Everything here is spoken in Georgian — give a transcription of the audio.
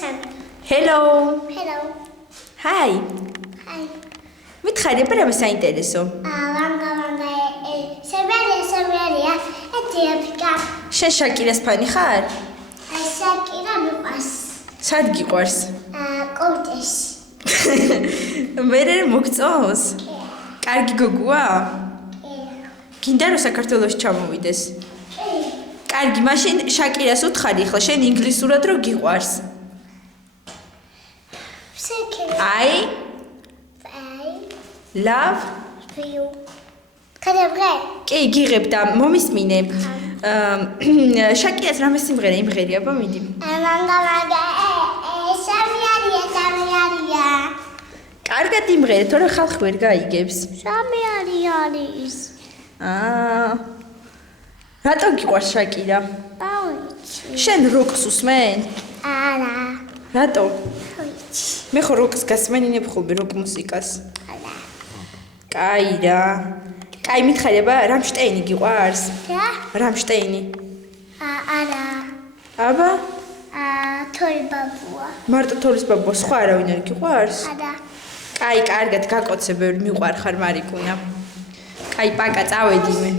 Hello. Hello. Hi. Hi. მითხარი აბა საინტერესო. Vanga. Severia. Etiopia. შენ შაკირას ფანი ხარ? Shakira მიყვარს. სად გიყვარს? კოუტეს. მე მოგწონს? კარგი გოგოა? გინდა რომ საქართველოს ჩამოვიდეს? კარგი, მაშინ შაკირას უთხარი ხლა შენ ინგლისურად რო გიყვარს? I love you. კადაბრე? კი, გიღებ და მომისმინე. შაკირას რამე სიმღერა იმღერი აბა მიდი. ვანგა. სამიარია. კარგად იმღერე, თორე ხალხი ვერ გაიგებს. სამიარიის. რატო გიყვარს შაკირა? დავიცი. შენ როკს usმენ? არა. რატო? ვიცი. მე ხო როკს გასმენინებ ხოლმე როკ მუსიკას. არა. კაი რა. კაი მითხარება რამშტეინი გიყვარს? რა? რამშტეინი. არა. აბა? თორი ბაბუა. მარტო თოლის ბაბუა, სხვა არავინ არ გიყვარს? არა. კაი, კარგად გაკოცე, ბევრი მიყვარხარ მარიკუნა. კაი, პაკა, წავედი მე.